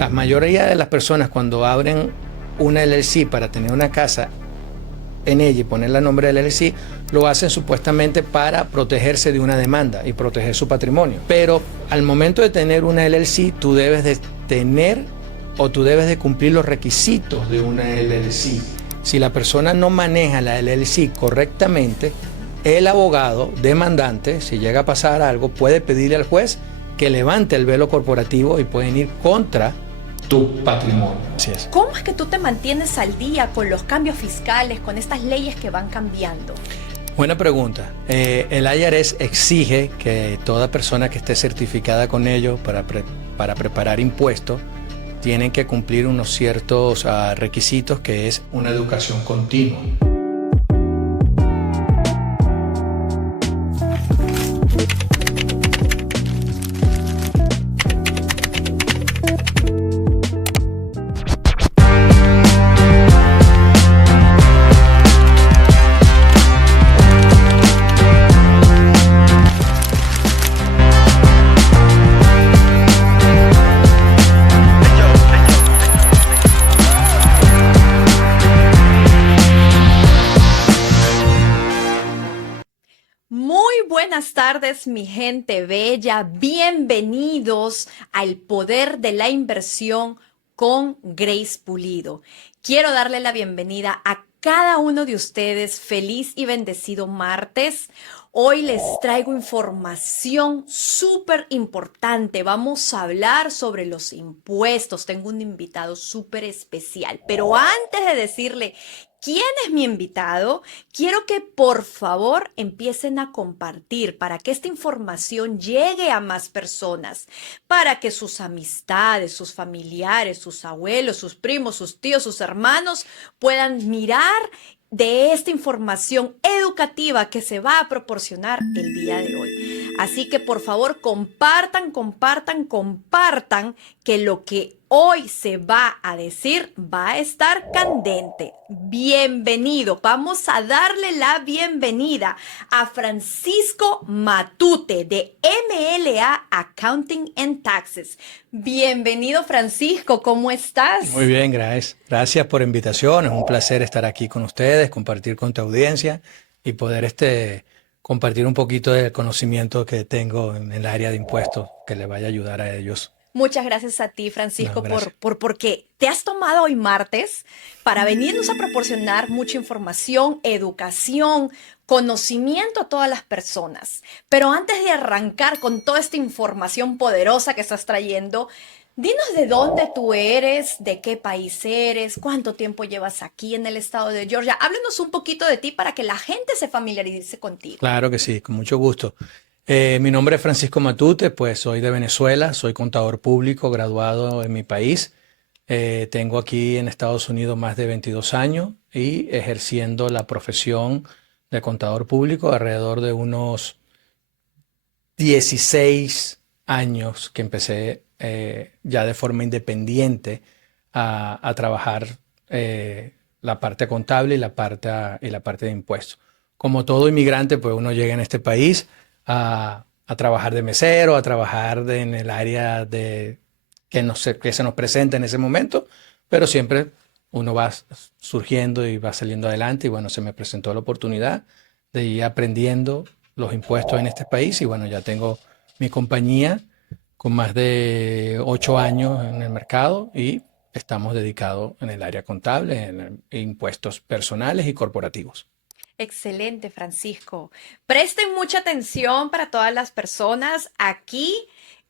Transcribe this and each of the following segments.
La mayoría de las personas cuando abren una LLC para tener una casa en ella y ponerle el nombre del LLC, lo hacen supuestamente para protegerse de una demanda y proteger su patrimonio. Pero al momento de tener una LLC, tú debes de tener o tú debes de cumplir los requisitos de una LLC. Si la persona no maneja la LLC correctamente, el abogado demandante, si llega a pasar algo, puede pedirle al juez que levante el velo corporativo y pueden ir contra tu patrimonio. Así es. ¿Cómo es que tú te mantienes al día con los cambios fiscales, con estas leyes que van cambiando? Buena pregunta. El IRS exige que toda persona que esté certificada con ellos para preparar impuestos tienen que cumplir unos ciertos requisitos, que es una educación continua. Buenas tardes, mi gente bella. Bienvenidos al Poder de la Inversión con Grace Pulido. Quiero darle la bienvenida a cada uno de ustedes. Feliz y bendecido martes. Hoy les traigo información súper importante. Vamos a hablar sobre los impuestos. Tengo un invitado súper especial. Pero antes de decirle quién es mi invitado, quiero que por favor empiecen a compartir para que esta información llegue a más personas, para que sus amistades, sus familiares, sus abuelos, sus primos, sus tíos, sus hermanos puedan mirar de esta información educativa que se va a proporcionar el día de hoy. Así que por favor compartan, que lo que hoy se va a decir va a estar candente. Bienvenido. Vamos a darle la bienvenida a Francisco Matute de MLA Accounting and Taxes. Bienvenido, Francisco. ¿Cómo estás? Muy bien, gracias. Gracias por la invitación. Es un placer estar aquí con ustedes, compartir con tu audiencia y poder compartir un poquito del conocimiento que tengo en el área de impuestos que le vaya a ayudar a ellos. Muchas gracias a ti, Francisco, No, porque te has tomado hoy martes para venirnos a proporcionar mucha información, educación, conocimiento a todas las personas. Pero antes de arrancar con toda esta información poderosa que estás trayendo, dinos de dónde tú eres, de qué país eres, cuánto tiempo llevas aquí en el estado de Georgia. Háblenos un poquito de ti para que la gente se familiarice contigo. Claro que sí, con mucho gusto. Mi nombre es Francisco Matute, pues soy de Venezuela, soy contador público graduado en mi país. Tengo aquí en Estados Unidos más de 22 años y ejerciendo la profesión de contador público alrededor de unos 16 años que empecé ya de forma independiente a trabajar la parte contable y la parte de impuestos. Como todo inmigrante, pues uno llega en este país a trabajar de mesero, a trabajar en el área que se nos presenta en ese momento, pero siempre uno va surgiendo y va saliendo adelante y bueno, se me presentó la oportunidad de ir aprendiendo los impuestos en este país y bueno, ya tengo mi compañía con más de 8 años en el mercado y estamos dedicados en el área contable, en impuestos personales y corporativos. Excelente, Francisco. Presten mucha atención para todas las personas. Aquí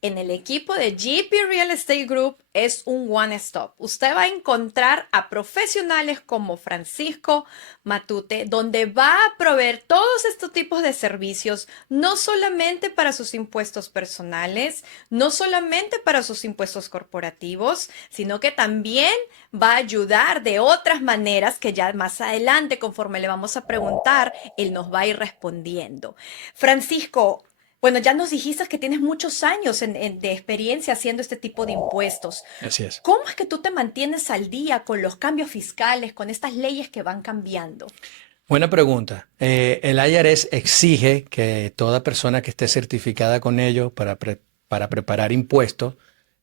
en el equipo de GP Real Estate Group es un one stop. Usted va a encontrar a profesionales como Francisco Matute, donde va a proveer todos estos tipos de servicios, no solamente para sus impuestos personales, no solamente para sus impuestos corporativos, sino que también va a ayudar de otras maneras que ya más adelante, conforme le vamos a preguntar, él nos va a ir respondiendo. Francisco, bueno, ya nos dijiste que tienes muchos años de experiencia haciendo este tipo de impuestos. Así es. ¿Cómo es que tú te mantienes al día con los cambios fiscales, con estas leyes que van cambiando? Buena pregunta. El IRS exige que toda persona que esté certificada con ellos para preparar impuestos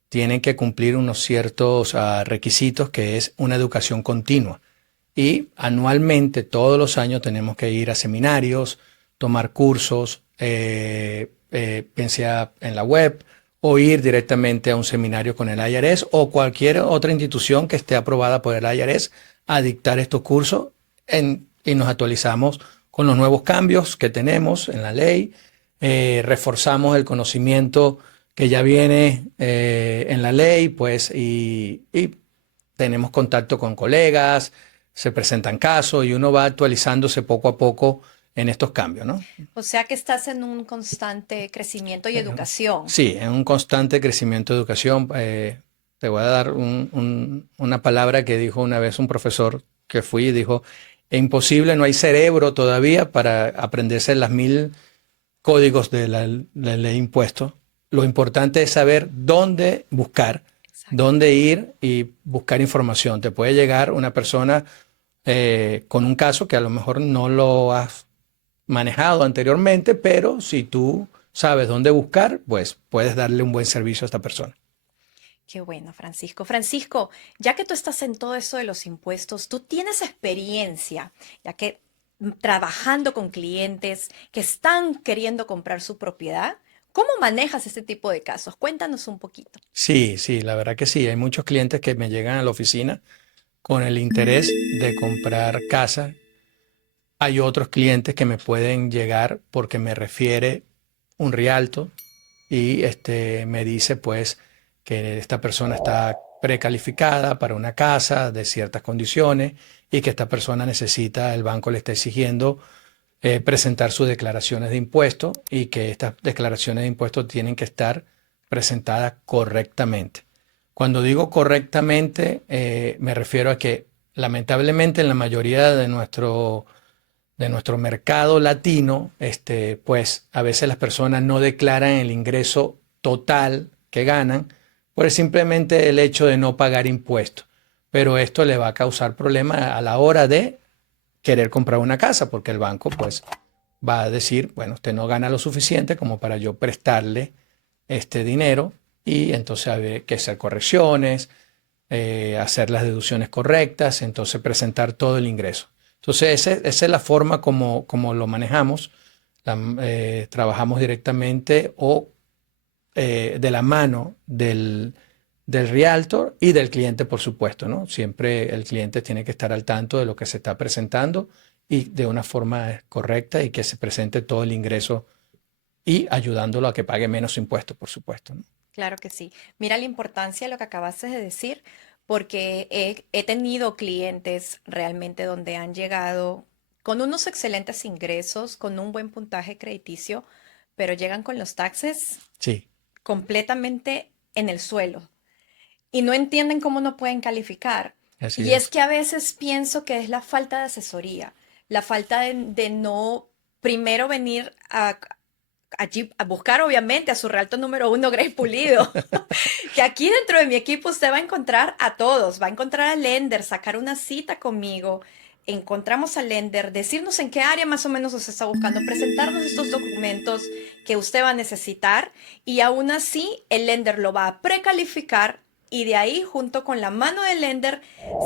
tienen que cumplir unos ciertos requisitos, que es una educación continua. Y anualmente, todos los años, tenemos que ir a seminarios, tomar cursos, bien sea en la web, o ir directamente a un seminario con el IRS o cualquier otra institución que esté aprobada por el IRS a dictar estos cursos, y nos actualizamos con los nuevos cambios que tenemos en la ley, reforzamos el conocimiento que ya viene en la ley, pues, y tenemos contacto con colegas, se presentan casos y uno va actualizándose poco a poco en estos cambios, ¿no? O sea que estás en un constante crecimiento y educación. Sí, en un constante crecimiento de educación. Te voy a dar una palabra que dijo una vez un profesor que fui y dijo: "Es imposible, no hay cerebro todavía para aprenderse las 1000 códigos de la ley de impuestos. Lo importante es saber dónde buscar, Exacto. dónde ir y buscar información. Te puede llegar una persona con un caso que a lo mejor no lo has manejado anteriormente, pero si tú sabes dónde buscar, pues puedes darle un buen servicio a esta persona. Qué bueno, Francisco. Francisco, ya que tú estás en todo eso de los impuestos, tú tienes experiencia, ya que trabajando con clientes que están queriendo comprar su propiedad, ¿cómo manejas este tipo de casos? Cuéntanos un poquito. Sí, sí, la verdad que sí. Hay muchos clientes que me llegan a la oficina con el interés de comprar casa. Hay otros clientes que me pueden llegar porque me refiere un realtor y me dice pues que esta persona está precalificada para una casa de ciertas condiciones y que esta persona necesita, el banco le está exigiendo presentar sus declaraciones de impuestos, y que estas declaraciones de impuestos tienen que estar presentadas correctamente. Cuando digo correctamente, me refiero a que lamentablemente en la mayoría de nuestro mercado latino, pues a veces las personas no declaran el ingreso total que ganan por simplemente el hecho de no pagar impuestos. Pero esto le va a causar problemas a la hora de querer comprar una casa, porque el banco pues va a decir: bueno, usted no gana lo suficiente como para yo prestarle este dinero, y entonces hay que hacer correcciones, hacer las deducciones correctas, entonces presentar todo el ingreso. Entonces esa es la forma como lo manejamos. Trabajamos directamente o de la mano del realtor y del cliente, por supuesto, ¿no? Siempre el cliente tiene que estar al tanto de lo que se está presentando y de una forma correcta, y que se presente todo el ingreso, y ayudándolo a que pague menos impuestos, por supuesto, ¿no? Claro que sí. Mira la importancia de lo que acabaste de decir, porque he tenido clientes realmente donde han llegado con unos excelentes ingresos, con un buen puntaje crediticio, pero llegan con los taxes Sí, completamente en el suelo y no entienden cómo no pueden calificar. así Y es es. que a veces pienso que es la falta de asesoría, la falta de no primero venir allí a buscar obviamente a su realtor número uno, Grace Pulido, que aquí dentro de mi equipo usted va a encontrar a todos, va a encontrar al lender, sacar una cita conmigo, encontramos al lender, decirnos en qué área más o menos usted está buscando, presentarnos estos documentos que usted va a necesitar, y aún así el lender lo va a precalificar, y de ahí junto con la mano del lender,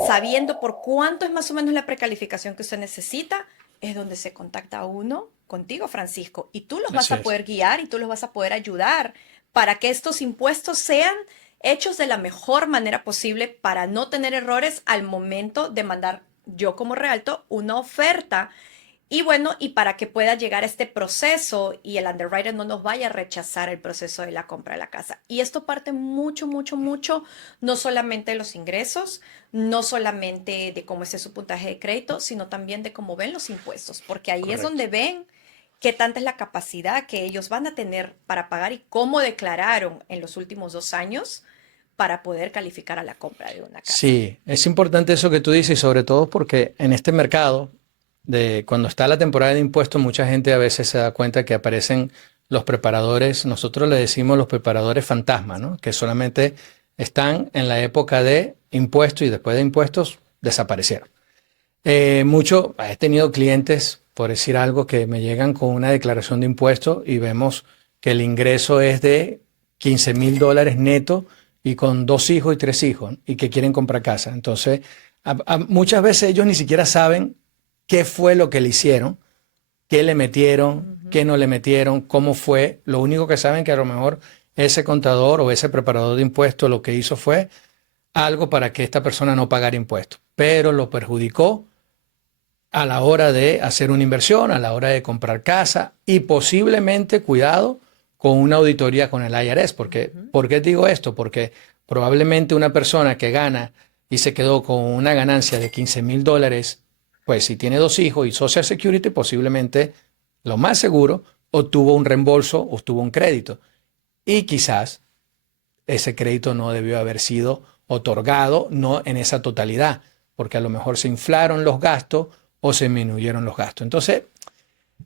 sabiendo por cuánto es más o menos la precalificación que usted necesita, es donde se contacta a uno contigo, Francisco, y tú los vas Así a es. poder guiar y tú los vas a poder ayudar para que estos impuestos sean hechos de la mejor manera posible, para no tener errores al momento de mandar yo como realtor una oferta. Y bueno, y para que pueda llegar a este proceso y el underwriter no nos vaya a rechazar el proceso de la compra de la casa. Y esto parte mucho, mucho, mucho, no solamente de los ingresos, no solamente de cómo es su puntaje de crédito, sino también de cómo ven los impuestos, porque ahí es Correcto. donde ven qué tanta es la capacidad que ellos van a tener para pagar y cómo declararon en los últimos 2 años para poder calificar a la compra de una casa. Sí, es importante eso que tú dices, y sobre todo porque en este mercado, cuando está la temporada de impuestos, mucha gente a veces se da cuenta que aparecen los preparadores. Nosotros le decimos los preparadores fantasma, ¿no? Que solamente están en la época de impuestos y después de impuestos desaparecieron. He tenido clientes, por decir algo, que me llegan con una declaración de impuestos y vemos que el ingreso es de $15,000 neto, y con 2 hijos y 3 hijos y que quieren comprar casa. Entonces, muchas veces ellos ni siquiera saben qué fue lo que le hicieron, qué le metieron, qué no le metieron, cómo fue. Lo único que saben que a lo mejor ese contador o ese preparador de impuestos lo que hizo fue algo para que esta persona no pagara impuestos, pero lo perjudicó a la hora de hacer una inversión, a la hora de comprar casa y posiblemente, cuidado, con una auditoría con el IRS. ¿Por qué digo esto? Porque probablemente una persona que gana y se quedó con una ganancia de $15,000, pues si tiene 2 hijos y Social Security, posiblemente, lo más seguro, obtuvo un reembolso, obtuvo un crédito. Y quizás ese crédito no debió haber sido otorgado, no en esa totalidad, porque a lo mejor se inflaron los gastos o se disminuyeron los gastos. Entonces,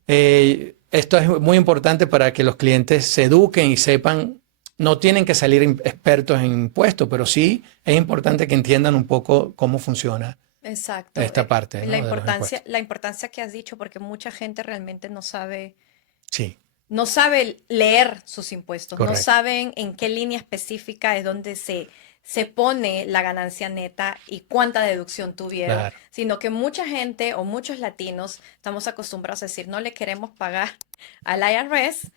esto es muy importante para que los clientes se eduquen y sepan, no tienen que salir expertos en impuestos, pero sí es importante que entiendan un poco cómo funciona Exacto. esta parte, ¿no?, La de los importancia, impuestos. la importancia que has dicho, porque mucha gente realmente no sabe, Sí, no sabe leer sus impuestos, no correcto. saben en qué línea específica es donde se pone la ganancia neta y cuánta deducción tuvieron, Claro, sino que mucha gente o muchos latinos estamos acostumbrados a decir, no le queremos pagar al IRS,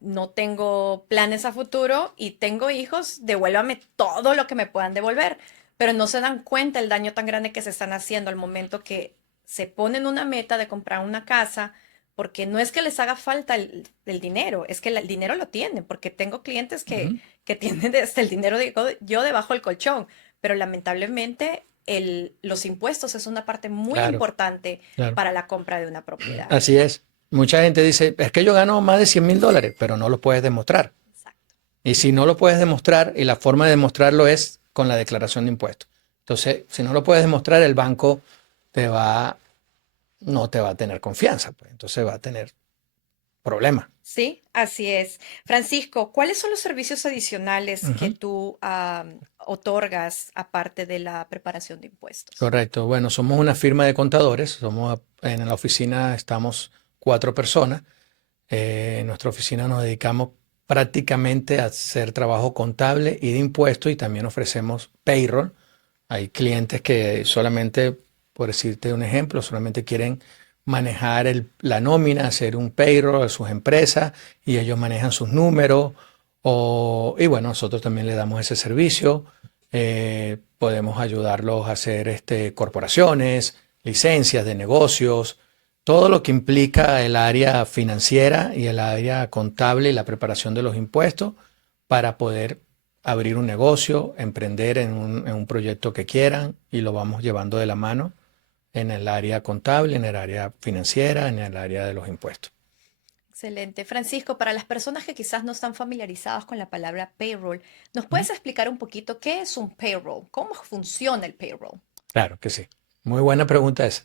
no tengo planes a futuro y tengo hijos, devuélvame todo lo que me puedan devolver, pero no se dan cuenta el daño tan grande que se están haciendo al momento que se ponen una meta de comprar una casa, porque no es que les haga falta el dinero, es que el dinero lo tienen, porque tengo clientes ujú, que tienen desde el dinero yo debajo del colchón, pero lamentablemente los impuestos es una parte muy claro, importante claro. para la compra de una propiedad. Así es. Mucha gente dice, es que yo gano más de $100,000, pero no lo puedes demostrar. Exacto. Y si no lo puedes demostrar, y la forma de demostrarlo es con la declaración de impuestos. Entonces, si no lo puedes demostrar, el banco te va, no te va a tener confianza, pues. Entonces va a tener problemas. Sí, así es. Francisco, ¿cuáles son los servicios adicionales que Ujú. tú otorgas aparte de la preparación de impuestos? Correcto. Bueno, somos una firma de contadores. En la oficina estamos 4 personas. En nuestra oficina nos dedicamos prácticamente a hacer trabajo contable y de impuestos y también ofrecemos payroll. Hay clientes que solamente, por decirte un ejemplo, solamente quieren manejar la nómina, hacer un payroll a sus empresas y ellos manejan sus números. Y bueno, nosotros también le damos ese servicio. Podemos ayudarlos a hacer corporaciones, licencias de negocios, todo lo que implica el área financiera y el área contable y la preparación de los impuestos para poder abrir un negocio, emprender en un proyecto que quieran y lo vamos llevando de la mano en el área contable, en el área financiera, en el área de los impuestos. Excelente. Francisco, para las personas que quizás no están familiarizadas con la palabra payroll, ¿nos ¿Mm? puedes explicar un poquito qué es un payroll? ¿Cómo funciona el payroll? Claro que sí. Muy buena pregunta esa.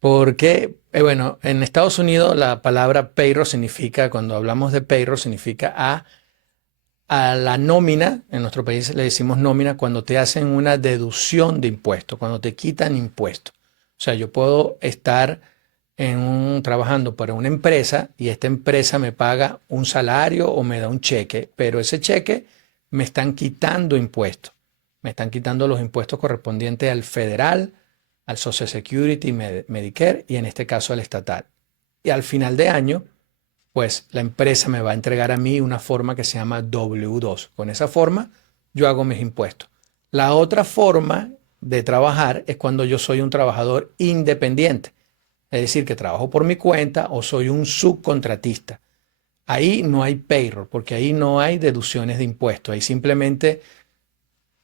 Porque, bueno, en Estados Unidos la palabra payroll significa, cuando hablamos de payroll, significa a la nómina, en nuestro país le decimos nómina, cuando te hacen una deducción de impuestos, cuando te quitan impuestos. O sea, yo puedo estar trabajando para una empresa y esta empresa me paga un salario o me da un cheque, pero ese cheque me están quitando impuestos. Me están quitando los impuestos correspondientes al federal, al Social Security, Medicare y en este caso al estatal. Y al final de año, pues la empresa me va a entregar a mí una forma que se llama W2. Con esa forma yo hago mis impuestos. La otra forma de trabajar es cuando yo soy un trabajador independiente, es decir, que trabajo por mi cuenta o soy un subcontratista. Ahí no hay payroll, porque ahí no hay deducciones de impuestos. Ahí simplemente,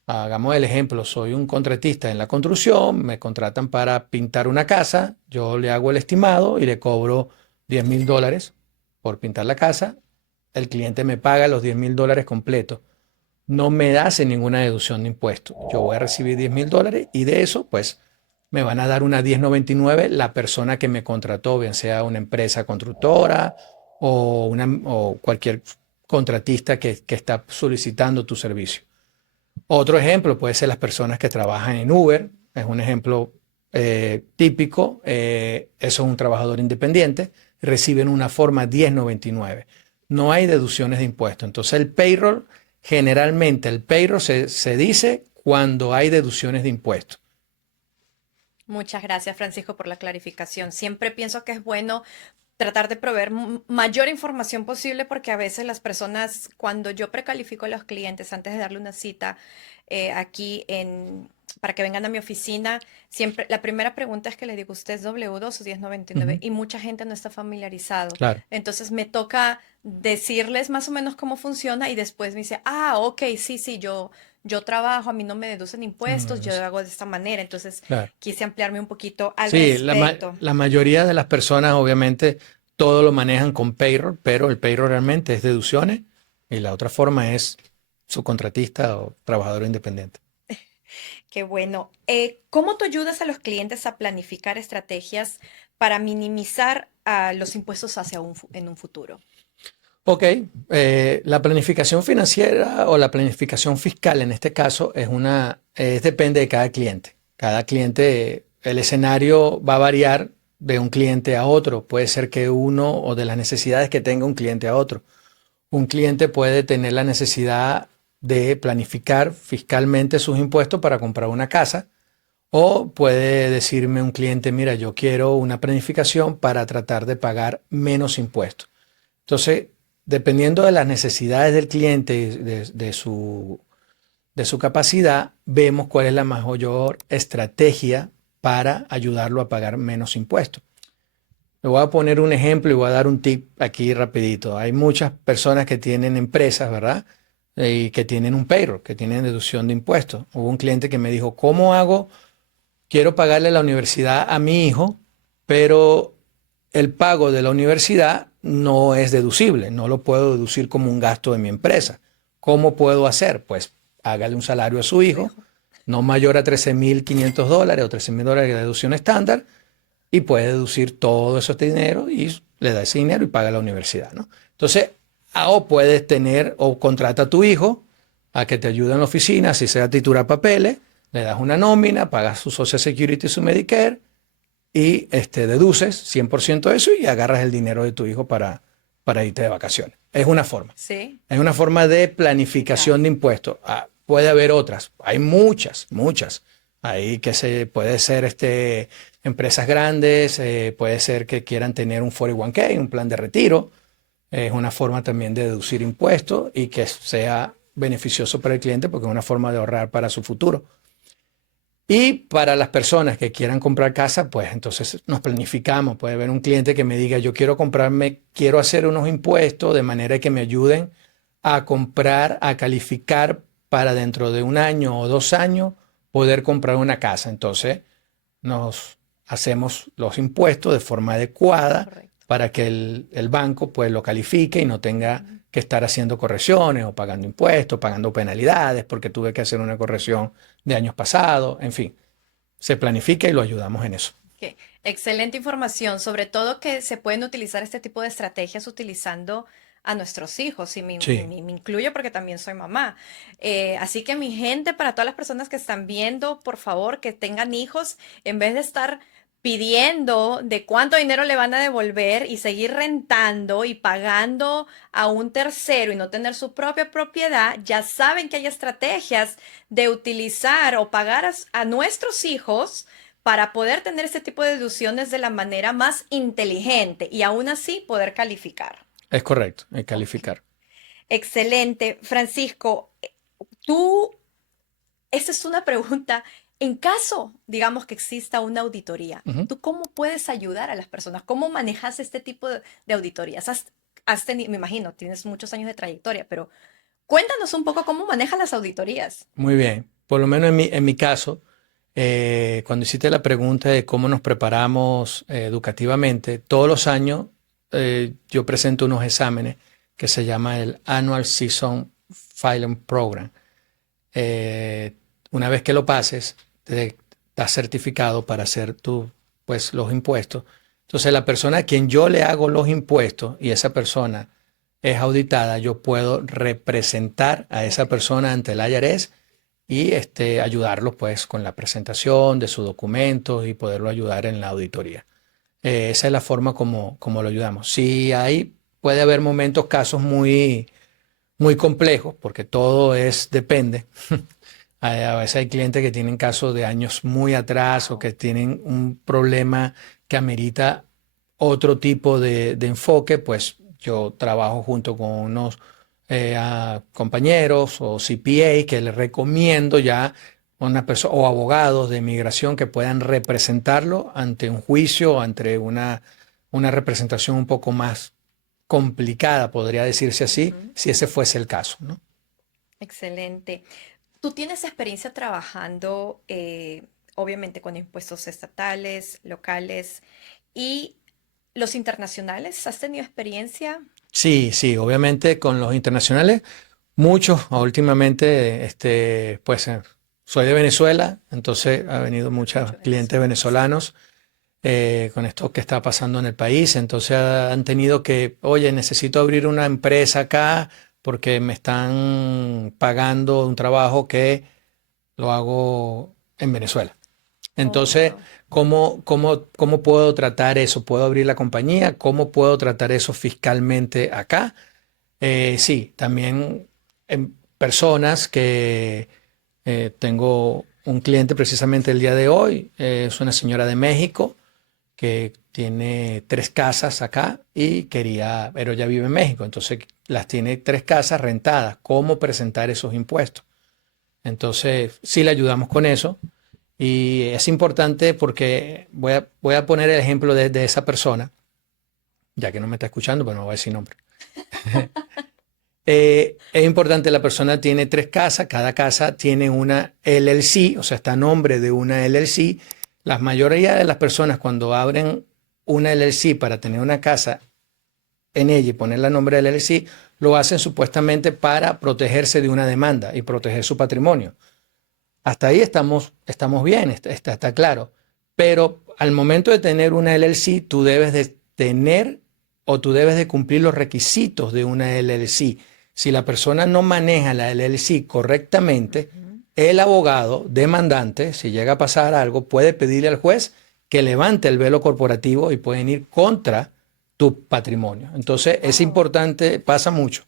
hagamos el ejemplo, soy un contratista en la construcción, me contratan para pintar una casa, yo le hago el estimado y le cobro $10,000 por pintar la casa, el cliente me paga los $10,000 completos. No me hace ninguna deducción de impuestos. Yo voy a recibir $10,000 y de eso, pues, me van a dar una 1099 la persona que me contrató, bien sea una empresa constructora o cualquier contratista que está solicitando tu servicio. Otro ejemplo puede ser las personas que trabajan en Uber, es un ejemplo típico. Eso es un trabajador independiente, reciben una forma 1099. No hay deducciones de impuestos. Entonces el payroll generalmente el payroll se dice cuando hay deducciones de impuestos. Muchas gracias, Francisco, por la clarificación. Siempre pienso que es bueno tratar de proveer mayor información posible porque a veces las personas, cuando yo precalifico a los clientes antes de darle una cita aquí para que vengan a mi oficina, siempre la primera pregunta es que le digo, ¿usted es W2 o 1099? Ujú, Y mucha gente no está familiarizado. claro, Entonces me toca decirles más o menos cómo funciona y después me dice, ah, ok, sí, sí, yo trabajo, a mí no me deducen impuestos, yo hago de esta manera. Entonces claro. quise ampliarme un poquito al Sí, respecto. la mayoría de las personas obviamente todo lo manejan con payroll, pero el payroll realmente es deducciones y la otra forma es subcontratista o trabajador independiente. Qué bueno. ¿Cómo tú ayudas a los clientes a planificar estrategias para minimizar los impuestos en un futuro? Ok, la planificación financiera o la planificación fiscal en este caso depende de cada cliente. Cada cliente, el escenario va a variar de un cliente a otro. Puede ser que uno o de las necesidades que tenga un cliente a otro. Un cliente puede tener la necesidad de planificar fiscalmente sus impuestos para comprar una casa o puede decirme un cliente, mira, yo quiero una planificación para tratar de pagar menos impuestos. Entonces, dependiendo de las necesidades del cliente y de su capacidad, vemos cuál es la mayor estrategia para ayudarlo a pagar menos impuestos. Le voy a poner un ejemplo y voy a dar un tip aquí rapidito. Hay muchas personas que tienen empresas, ¿verdad? Y que tienen un payroll, que tienen deducción de impuestos. Hubo un cliente que me dijo, ¿cómo hago? Quiero pagarle la universidad a mi hijo, pero el pago de la universidad no es deducible, no lo puedo deducir como un gasto de mi empresa. ¿Cómo puedo hacer? Pues hágale un salario a su hijo, no mayor a $13,500 o $13,000 de deducción estándar, y puede deducir todo ese dinero y le da ese dinero y paga la universidad, ¿no? Entonces, o puedes tener o contrata a tu hijo a que te ayude en la oficina, si sea titular papeles, le das una nómina, pagas su Social Security y su Medicare y deduces 100% de eso y agarras el dinero de tu hijo para irte de vacaciones. Es una forma. Sí, Es una forma de claro. planificación de impuestos. Puede haber otras. Hay muchas, muchas. Ahí que puede ser empresas grandes, puede ser que quieran tener un 401k, un plan de retiro. Es una forma también de deducir impuestos y que sea beneficioso para el cliente porque es una forma de ahorrar para su futuro. Y para las personas que quieran comprar casa, pues entonces nos planificamos. Puede haber un cliente que me diga, yo quiero hacer unos impuestos de manera que me ayuden a comprar, a calificar para dentro de un año o 2 años poder comprar una casa. Entonces nos hacemos los impuestos de forma adecuada Correcto. para que el banco pues lo califique y no tenga que estar haciendo correcciones o pagando impuestos, pagando penalidades porque tuve que hacer una corrección de años pasados, en fin, se planifica y lo ayudamos en eso. Ok, excelente información, sobre todo que se pueden utilizar este tipo de estrategias utilizando a nuestros hijos, y Sí, me incluyo porque también soy mamá. Así que mi gente, para todas las personas que están viendo, por favor, que tengan hijos, en vez de estar pidiendo de cuánto dinero le van a devolver y seguir rentando y pagando a un tercero y no tener su propia propiedad, ya saben que hay estrategias de utilizar o pagar a nuestros hijos para poder tener este tipo de deducciones de la manera más inteligente y aún así poder calificar. es correcto, hay que Ok. calificar. Excelente. Francisco, tú, esta es una pregunta. En caso, digamos que exista una auditoría, Ujú. ¿tú cómo puedes ayudar a las personas? ¿Cómo manejas este tipo de auditorías? Has tenido, me imagino, tienes muchos años de trayectoria, pero cuéntanos un poco cómo manejan las auditorías. Muy bien, por lo menos en mi caso, cuando hiciste la pregunta de cómo nos preparamos educativamente, todos los años yo presento unos exámenes que se llama el Annual Season Filing Program. Eh, una vez que lo pases, te estás certificado para hacer pues, los impuestos. Entonces, la persona a quien yo le hago los impuestos y esa persona es auditada, yo puedo representar a esa Ok. persona ante el IRS y ayudarlo pues con la presentación de sus documentos y poderlo ayudar en la auditoría. Esa es la forma como lo ayudamos. Si hay, puede haber momentos, casos muy muy complejos, porque todo depende. A veces hay clientes que tienen casos de años muy atrás o que tienen un problema que amerita otro tipo de enfoque, pues yo trabajo junto con unos compañeros o CPA que les recomiendo ya una persona o abogados de migración que puedan representarlo ante un juicio o ante una representación un poco más complicada, podría decirse así, Ujú. si ese fuese el caso, ¿no? Excelente. Tú tienes experiencia trabajando, obviamente, con impuestos estatales, locales y los internacionales. ¿Has tenido experiencia? Sí, sí, obviamente con los internacionales, muchos, últimamente, pues soy de Venezuela, entonces ha venido muchos Mucho clientes Venezuela, sí. venezolanos con esto que está pasando en el país, entonces han tenido que, oye, necesito abrir una empresa acá porque me están pagando un trabajo que lo hago en Venezuela. Oh, Entonces, wow. ¿cómo puedo tratar eso? ¿Puedo abrir la compañía? ¿Cómo puedo tratar eso fiscalmente acá? Sí, también en personas que tengo un cliente precisamente el día de hoy, es una señora de México que tiene 3 casas acá y pero ella vive en México, entonces las tiene 3 casas rentadas. ¿Cómo presentar esos impuestos? Entonces, sí le ayudamos con eso y es importante porque voy a poner el ejemplo de esa persona, ya que no me está escuchando, pero no voy a decir nombre. Es importante, la persona tiene 3 casas, cada casa tiene una LLC, o sea, está a nombre de una LLC. La mayoría de las personas cuando abren una LLC para tener una casa en ella y ponerle el nombre de la LLC, lo hacen supuestamente para protegerse de una demanda y proteger su patrimonio. Hasta ahí estamos bien, está claro. Pero al momento de tener una LLC, tú debes de tener o tú debes de cumplir los requisitos de una LLC. Si la persona no maneja la LLC correctamente, Ujú. el abogado demandante, si llega a pasar algo, puede pedirle al juez que levante el velo corporativo y pueden ir contra tu patrimonio. Entonces, es Wow. importante, pasa mucho.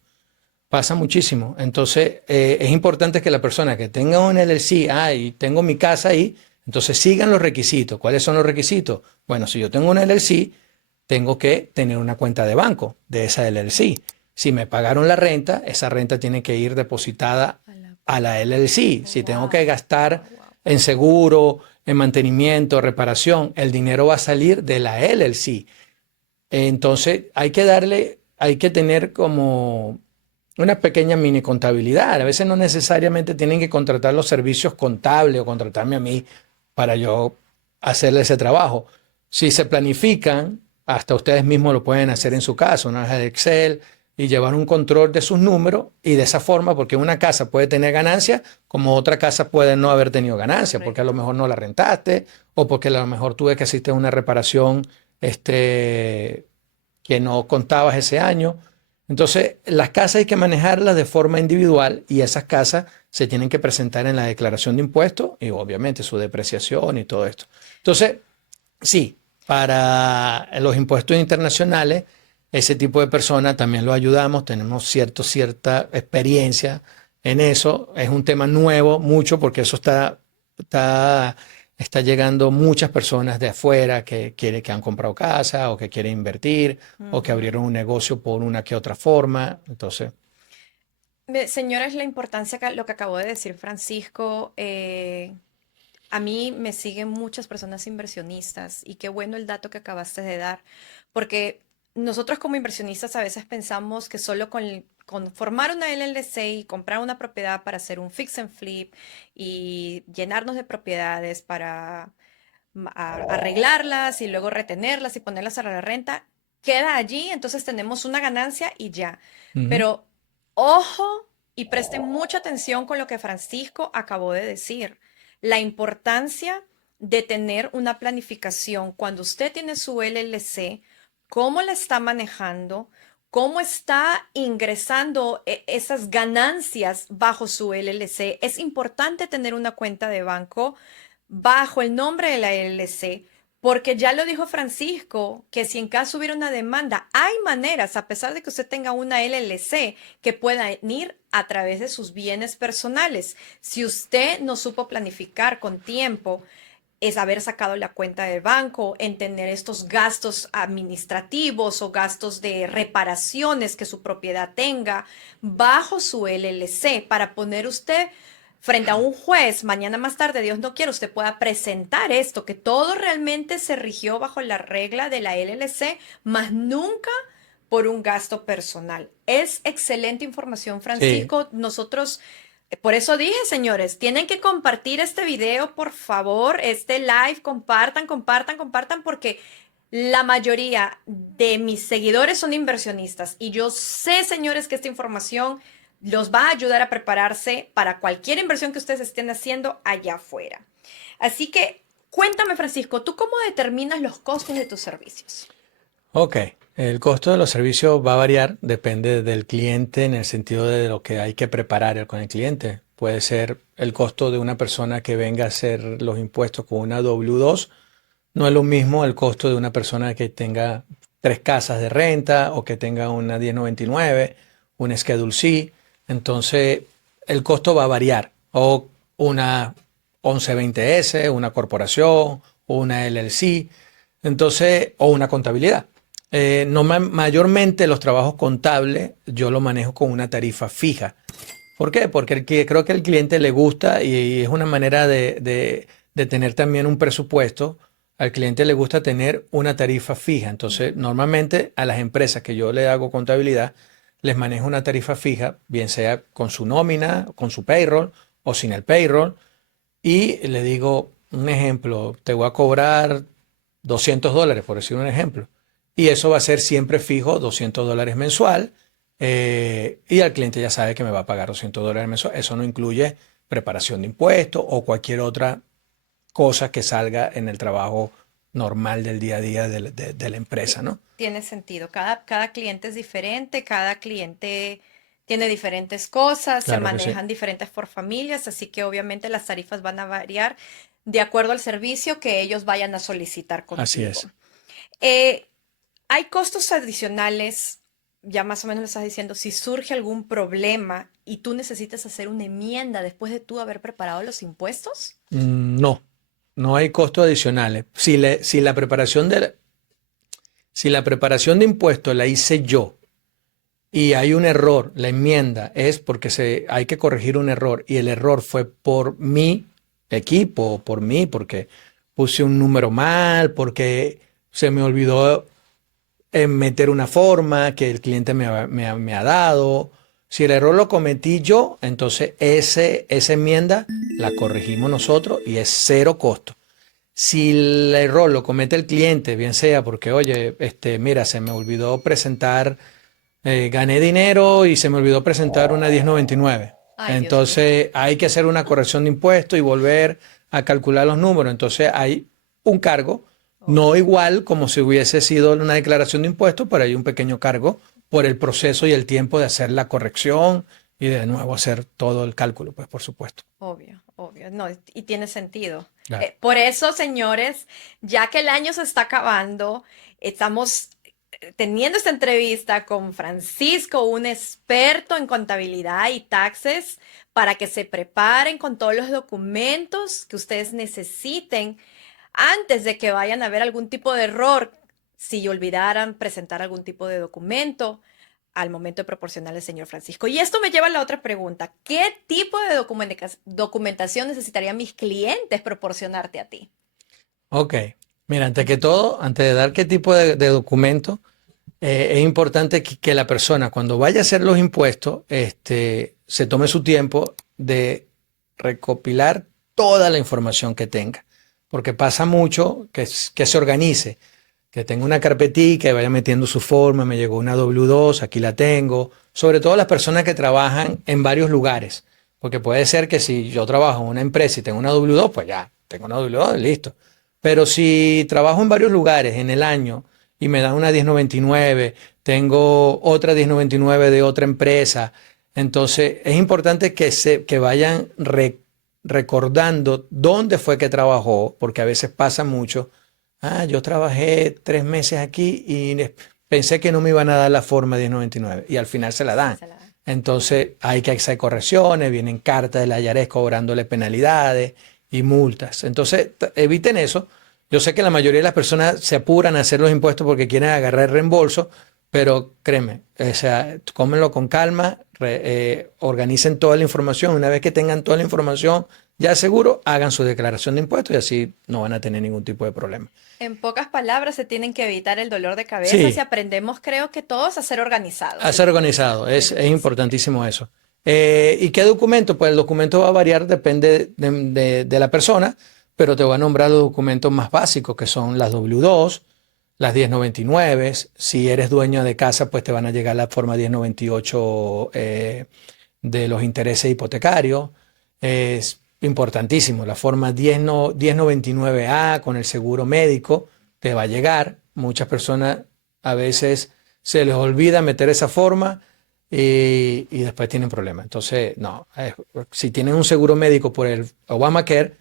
Pasa muchísimo. Entonces, es importante que la persona que tenga un LLC, y tengo mi casa ahí, entonces sigan los requisitos. ¿Cuáles son los requisitos? Bueno, si yo tengo un LLC, tengo que tener una cuenta de banco de esa LLC. Si me pagaron la renta, esa renta tiene que ir depositada A la a la cuenta. LLC. Si tengo que Wow. gastar Wow, wow. en seguro, en mantenimiento, reparación, el dinero va a salir de la LLC. Entonces, hay que tener como una pequeña mini contabilidad. A veces no necesariamente tienen que contratar los servicios contables o contratarme a mí para yo hacerle ese trabajo. Si se planifican, hasta ustedes mismos lo pueden hacer en su casa, una hoja de Excel y llevar un control de sus números y de esa forma, porque una casa puede tener ganancias, como otra casa puede no haber tenido ganancias, porque a lo Correcto. mejor no la rentaste o porque a lo mejor tuve que asistir a una reparación que no contabas ese año. Entonces, las casas hay que manejarlas de forma individual y esas casas se tienen que presentar en la declaración de impuestos y obviamente su depreciación y todo esto. Entonces, sí, para los impuestos internacionales, ese tipo de personas también lo ayudamos, tenemos cierta experiencia en eso. Es un tema nuevo, mucho, porque eso está, está llegando muchas personas de afuera que han comprado casa o que quieren invertir o que Ujú. abrieron un negocio por una que otra forma. Entonces, Señora, es la importancia que lo que acabó de decir Francisco. A mí me siguen muchas personas inversionistas y qué bueno el dato que acabaste de dar, porque nosotros como inversionistas a veces pensamos que solo con formar una LLC y comprar una propiedad para hacer un fix and flip y llenarnos de propiedades para arreglarlas y luego retenerlas y ponerlas a la renta, queda allí, entonces tenemos una ganancia y ya. ujú, Pero ojo y presten mucha atención con lo que Francisco acabó de decir. La importancia de tener una planificación cuando usted tiene su LLC, cómo la está manejando, cómo está ingresando esas ganancias bajo su LLC. Es importante tener una cuenta de banco bajo el nombre de la LLC. Porque ya lo dijo Francisco, que si en caso hubiera una demanda, hay maneras, a pesar de que usted tenga una LLC, que puedan ir a través de sus bienes personales. Si usted no supo planificar con tiempo, es haber sacado la cuenta del banco, en tener estos gastos administrativos o gastos de reparaciones que su propiedad tenga bajo su LLC para poner usted frente a un juez, mañana más tarde, Dios no quiera, usted pueda presentar esto, que todo realmente se rigió bajo la regla de la LLC, más nunca por un gasto personal. Es excelente información, Sí, Francisco. Nosotros, por eso dije, señores, tienen que compartir este video, por favor, este live, compartan, compartan, compartan, porque la mayoría de mis seguidores son inversionistas y yo sé, señores, que esta información los va a ayudar a prepararse para cualquier inversión que ustedes estén haciendo allá afuera. Así que cuéntame, Francisco, ¿tú cómo determinas los costos de tus servicios? ok. El costo de los servicios va a variar, depende del cliente en el sentido de lo que hay que preparar con el cliente. Puede ser el costo de una persona que venga a hacer los impuestos con una W2. No es lo mismo el costo de una persona que tenga 3 casas de renta o que tenga una 1099, un Schedule C. Entonces, el costo va a variar. O una 1120S, una corporación, o una LLC. Entonces, o una contabilidad. No, mayormente los trabajos contables yo lo manejo con una tarifa fija. ¿Por qué? Porque creo que al cliente le gusta y es una manera de tener también un presupuesto. Al cliente le gusta tener una tarifa fija. Entonces, normalmente a las empresas que yo le hago contabilidad, les manejo una tarifa fija, bien sea con su nómina, con su payroll o sin el payroll. Y le digo, un ejemplo, te voy a cobrar $200, por decir un ejemplo. Y eso va a ser siempre fijo, $200 mensual. Y el cliente ya sabe que me va a pagar $200 mensual. Eso no incluye preparación de impuestos o cualquier otra cosa que salga en el trabajo normal del día a día de la empresa, ¿no? Tiene sentido. Cada cliente es diferente, cada cliente tiene diferentes cosas, se Claro que sí. manejan diferentes por familias, así que obviamente las tarifas van a variar de acuerdo al servicio que ellos vayan a solicitar Así contigo. es. Eh, Hay costos adicionales, ya más o menos lo estás diciendo, si surge algún problema y tú necesitas hacer una enmienda después de tú haber preparado los impuestos. No, no hay costos adicionales. Si la preparación de impuestos la hice yo y hay un error, la enmienda es porque hay que corregir un error y el error fue por mi equipo, por mí, porque puse un número mal, porque se me olvidó meter una forma que el cliente me ha dado. Si el error lo cometí yo, entonces esa enmienda la corregimos nosotros y es cero costo. Si el error lo comete el cliente, bien sea porque, oye, mira, se me olvidó presentar, gané dinero y se me olvidó presentar una 1099. Ay, Dios mío. Entonces hay que hacer una corrección de impuestos y volver a calcular los números. Entonces hay un cargo, no Ok. igual como si hubiese sido una declaración de impuestos, pero hay un pequeño cargo por el proceso y el tiempo de hacer la corrección y de nuevo hacer todo el cálculo, pues por supuesto. Obvio, obvio. No, y tiene sentido. Claro. Por eso, señores, ya que el año se está acabando, estamos teniendo esta entrevista con Francisco, un experto en contabilidad y taxes, para que se preparen con todos los documentos que ustedes necesiten antes de que vayan a ver algún tipo de error, si olvidaran presentar algún tipo de documento al momento de proporcionarle al señor Francisco. Y esto me lleva a la otra pregunta. ¿Qué tipo de documentación necesitarían mis clientes proporcionarte a ti? Ok. Mira, antes que todo, antes de dar qué tipo de documento, es importante que la persona cuando vaya a hacer los impuestos, se tome su tiempo de recopilar toda la información que tenga. Porque pasa mucho que se organice, que tenga una carpetita y vaya metiendo su forma, me llegó una W2, aquí la tengo. Sobre todo las personas que trabajan en varios lugares. Porque puede ser que si yo trabajo en una empresa y tengo una W2, pues ya, tengo una W2, listo. Pero si trabajo en varios lugares en el año y me dan una 1099, tengo otra 1099 de otra empresa, entonces es importante que vayan recordando dónde fue que trabajó, porque a veces pasa mucho Yo trabajé 3 meses aquí y pensé que no me iban a dar la forma 1099 y al final se la dan. Se la dan. Entonces hay que hacer correcciones, vienen cartas del IRS cobrándole penalidades y multas. Entonces eviten eso. Yo sé que la mayoría de las personas se apuran a hacer los impuestos porque quieren agarrar el reembolso, pero créeme, o sea, cómenlo con calma, organicen toda la información. Una vez que tengan toda la información, ya seguro, hagan su declaración de impuestos y así no van a tener ningún tipo de problema. En pocas palabras, se tienen que evitar el dolor de cabeza si Sí, aprendemos, creo que todos, a ser organizados. a ser organizado, Desde es el principio. importantísimo eso. ¿Y qué documento? Pues el documento va a variar, depende de la persona, pero te voy a nombrar los documentos más básicos, que son las W2, las 1099. Si eres dueño de casa, pues te van a llegar la forma 1098 de los intereses hipotecarios. Es importantísimo, la forma 10 1099A con el seguro médico te va a llegar. Muchas personas a veces se les olvida meter esa forma y después tienen problemas. Entonces, no, si tienen un seguro médico por el Obamacare,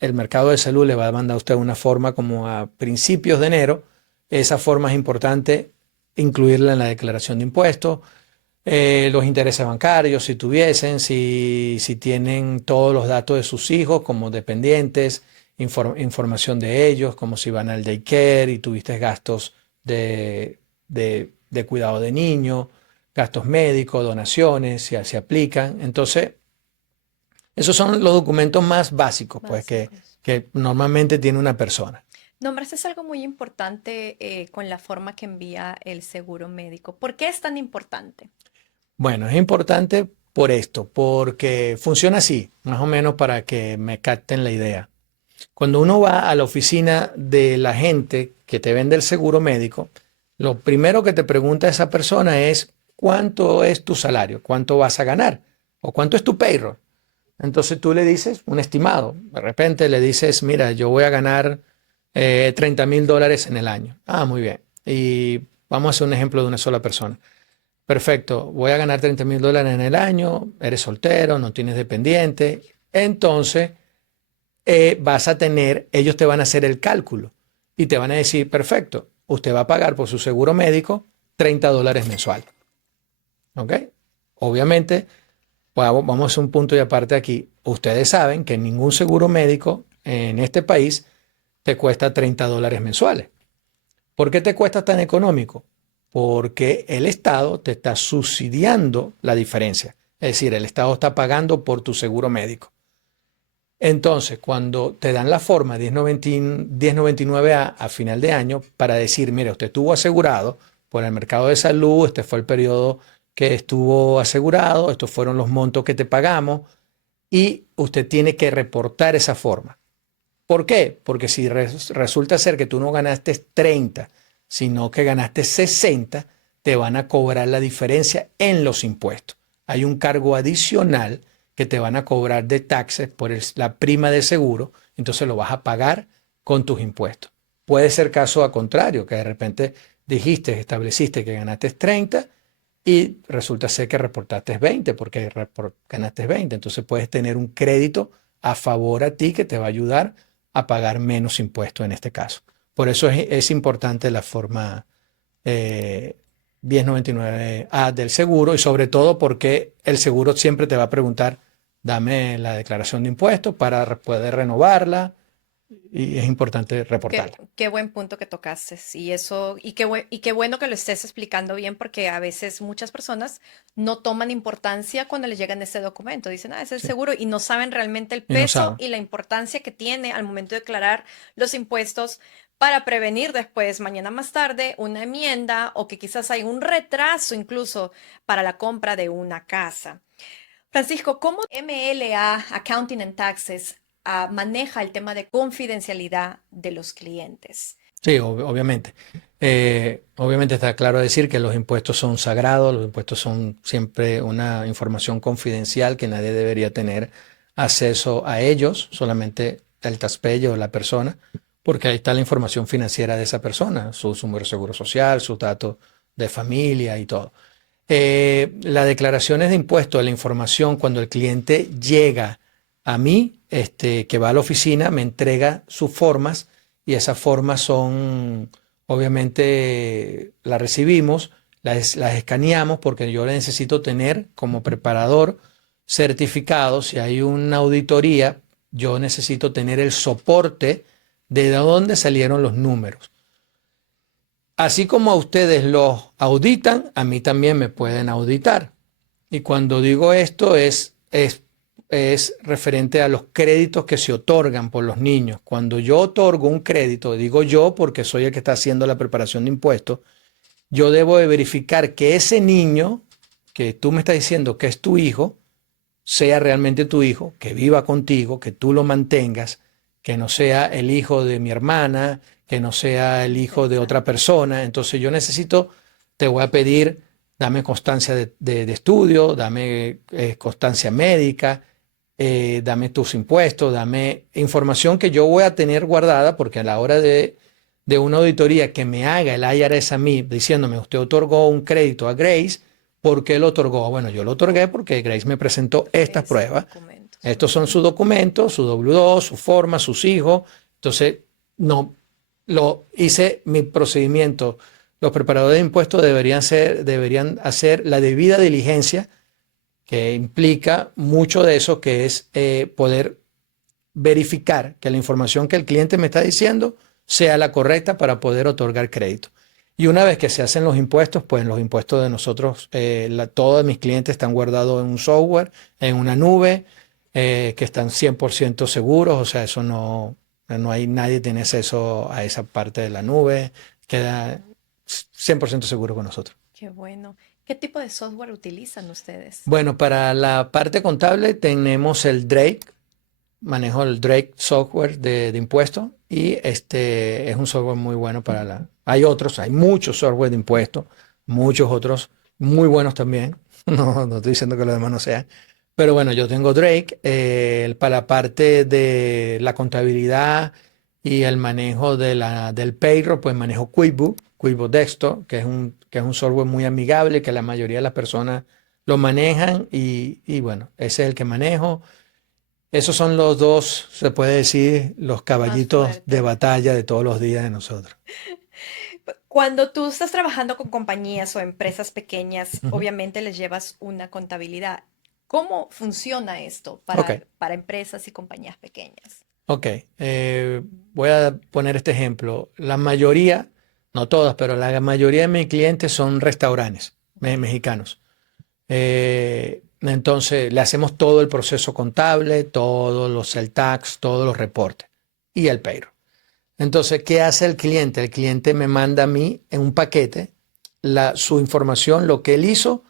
el mercado de salud le va a mandar a usted una forma como a principios de enero. Esa forma es importante incluirla en la declaración de impuestos. Los intereses bancarios, si tuviesen, si tienen todos los datos de sus hijos como dependientes, información de ellos, como si van al daycare y tuviste gastos de cuidado de niño, gastos médicos, donaciones, si se aplican. Entonces, esos son los documentos más básicos, pues, Básicos. que normalmente tiene una persona. Nombraste es algo muy importante con la forma que envía el seguro médico. ¿Por qué es tan importante? Bueno, es importante por esto, porque funciona así, más o menos para que me capten la idea. Cuando uno va a la oficina de la gente que te vende el seguro médico, lo primero que te pregunta esa persona es cuánto es tu salario, cuánto vas a ganar o cuánto es tu payroll. Entonces tú le dices un estimado. De repente le dices, mira, yo voy a ganar $30,000 en el año. Muy bien. Y vamos a hacer un ejemplo de una sola persona. Perfecto, voy a ganar $30,000 en el año, eres soltero, no tienes dependiente. Entonces ellos te van a hacer el cálculo y te van a decir, perfecto, usted va a pagar por su seguro médico $30 mensual. ¿Ok? Obviamente, vamos a hacer un punto y aparte aquí. Ustedes saben que ningún seguro médico en este país te cuesta $30 mensuales. ¿Por qué te cuesta tan económico? Porque el Estado te está subsidiando la diferencia. Es decir, el Estado está pagando por tu seguro médico. Entonces, cuando te dan la forma 1099A a final de año para decir, mire, usted estuvo asegurado por el mercado de salud, este fue el periodo que estuvo asegurado, estos fueron los montos que te pagamos y usted tiene que reportar esa forma. ¿Por qué? Porque si resulta ser que tú no ganaste 30, sino que ganaste 60, te van a cobrar la diferencia en los impuestos. Hay un cargo adicional que te van a cobrar de taxes por la prima de seguro, entonces lo vas a pagar con tus impuestos. Puede ser caso a contrario, que de repente estableciste que ganaste 30 y resulta ser que reportaste 20 porque ganaste 20. Entonces puedes tener un crédito a favor a ti que te va a ayudar a pagar menos impuestos en este caso. Por eso es importante la forma 1099A del seguro y sobre todo porque el seguro siempre te va a preguntar, dame la declaración de impuestos para poder renovarla y es importante reportarla. Qué buen punto que tocaste. Y eso, y qué bueno que lo estés explicando bien, porque a veces muchas personas no toman importancia cuando les llegan este documento. Dicen, es el Sí. seguro, y no saben realmente el Y no peso saben. y la importancia que tiene al momento de declarar los impuestos para prevenir después, mañana más tarde, una enmienda o que quizás hay un retraso incluso para la compra de una casa. Francisco, ¿cómo MLA, Accounting and Taxes, maneja el tema de confidencialidad de los clientes? Sí, obviamente. Obviamente está claro decir que los impuestos son sagrados, los impuestos son siempre una información confidencial que nadie debería tener acceso a ellos, solamente el taxpayer o la persona, porque ahí está la información financiera de esa persona, su número de seguro social, sus datos de familia y todo. Las declaraciones de impuestos, la información, cuando el cliente llega a mí, que va a la oficina, me entrega sus formas y esas formas son, obviamente, las recibimos, las escaneamos porque yo necesito tener como preparador certificado. Si hay una auditoría, yo necesito tener el soporte de dónde salieron los números. Así como a ustedes los auditan, a mí también me pueden auditar. Y cuando digo esto es referente a los créditos que se otorgan por los niños. Cuando yo otorgo un crédito, digo yo porque soy el que está haciendo la preparación de impuestos, yo debo de verificar que ese niño que tú me estás diciendo que es tu hijo, sea realmente tu hijo, que viva contigo, que tú lo mantengas, que no sea el hijo de mi hermana, que no sea el hijo de otra persona. Entonces yo necesito, te voy a pedir, dame constancia de estudio, dame constancia médica, dame tus impuestos, dame información que yo voy a tener guardada, porque a la hora de una auditoría que me haga el IRS a mí diciéndome, usted otorgó un crédito a Grace, ¿por qué lo otorgó? Bueno, yo lo otorgué porque Grace me presentó estas pruebas. Estos son sus documentos, su W2, su forma, sus hijos. Entonces, no lo hice mi procedimiento. Los preparadores de impuestos deberían hacer la debida diligencia, que implica mucho de eso, que es poder verificar que la información que el cliente me está diciendo sea la correcta para poder otorgar crédito. Y una vez que se hacen los impuestos, pues los impuestos de nosotros, todos mis clientes están guardados en un software, en una nube, que están 100% seguros, o sea, eso no hay nadie tiene acceso a esa parte de la nube, queda 100% seguro con nosotros. Qué bueno. ¿Qué tipo de software utilizan ustedes? Bueno, para la parte contable tenemos el Drake, manejo el Drake software de impuestos y este es un software muy bueno para la... Hay otros, hay muchos software de impuestos, muchos otros muy buenos también. No estoy diciendo que los demás no sean. Pero bueno, yo tengo Drake para la parte de la contabilidad y el manejo del payroll, pues manejo QuickBooks Desktop, que es un software muy amigable, que la mayoría de las personas lo manejan y bueno, ese es el que manejo. Esos son los dos, se puede decir, los caballitos de batalla de todos los días de nosotros. Cuando tú estás trabajando con compañías o empresas pequeñas, Ujú. obviamente les llevas una contabilidad. ¿Cómo funciona esto Ok, para empresas y compañías pequeñas? ok. Voy a poner este ejemplo. La mayoría, no todas, pero la mayoría de mis clientes son restaurantes mexicanos. Entonces, le hacemos todo el proceso contable, todos los sell tax, todos los reportes y el payroll. Entonces, ¿qué hace el cliente? El cliente me manda a mí en un paquete su información, lo que él hizo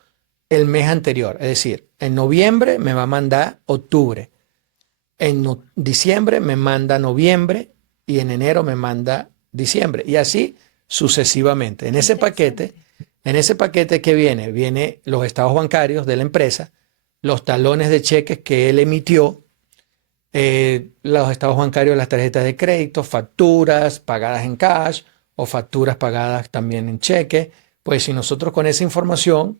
el mes anterior. Es decir, en noviembre me va a mandar octubre, diciembre me manda noviembre y en enero me manda diciembre. Y así sucesivamente. En ese paquete, Interesante. que viene los estados bancarios de la empresa, los talones de cheques que él emitió, los estados bancarios, las tarjetas de crédito, facturas pagadas en cash o facturas pagadas también en cheque. Pues si nosotros con esa información,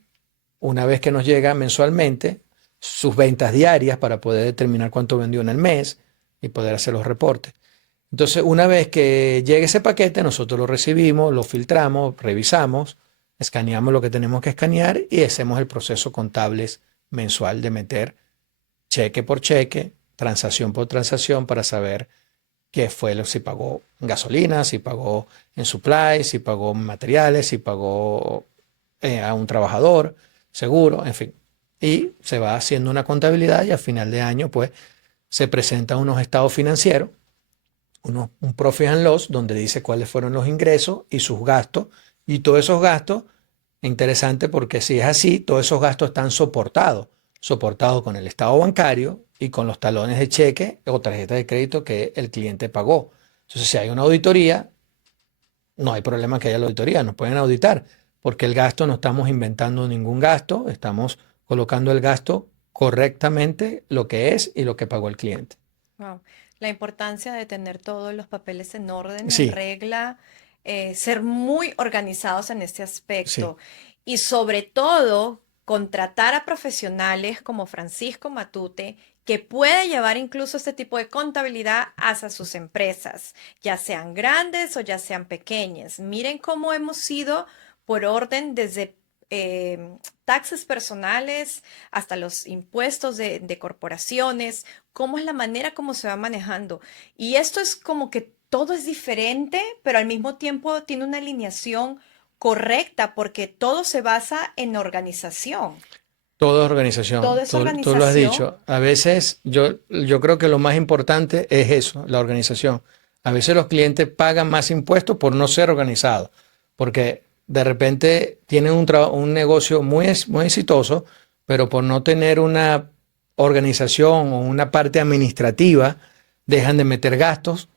una vez que nos llega mensualmente, sus ventas diarias para poder determinar cuánto vendió en el mes y poder hacer los reportes. Entonces, una vez que llegue ese paquete, nosotros lo recibimos, lo filtramos, revisamos, escaneamos lo que tenemos que escanear y hacemos el proceso contable mensual de meter cheque por cheque, transacción por transacción para saber qué fue si pagó en gasolina, si pagó en supplies, si pagó en materiales, si pagó a un trabajador, seguro, en fin. Y se va haciendo una contabilidad y al final de año pues se presentan unos estados financieros, un profit and loss donde dice cuáles fueron los ingresos y sus gastos y todos esos gastos, interesante porque si es así, todos esos gastos están soportados con el estado bancario y con los talones de cheque o tarjeta de crédito que el cliente pagó. Entonces, si hay una auditoría, no hay problema que haya la auditoría, nos pueden auditar, porque el gasto no estamos inventando ningún gasto, estamos colocando el gasto correctamente lo que es y lo que pagó el cliente. Wow. La importancia de tener todos los papeles en orden, en Sí, regla, ser muy organizados en este sí, aspecto y sobre todo contratar a profesionales como Francisco Matute que puede llevar incluso este tipo de contabilidad hacia sus empresas, ya sean grandes o ya sean pequeñas. Miren cómo hemos ido por orden desde taxes personales hasta los impuestos de corporaciones, cómo es la manera como se va manejando. Y esto es como que todo es diferente, pero al mismo tiempo tiene una alineación correcta porque todo se basa en organización. Todo es organización, Todo es tú lo has organización. dicho. A veces yo creo que lo más importante es eso, la organización. A veces los clientes pagan más impuestos por no ser organizados, porque de repente tienen un negocio muy exitoso, pero por no tener una organización o una parte administrativa, dejan de meter gastos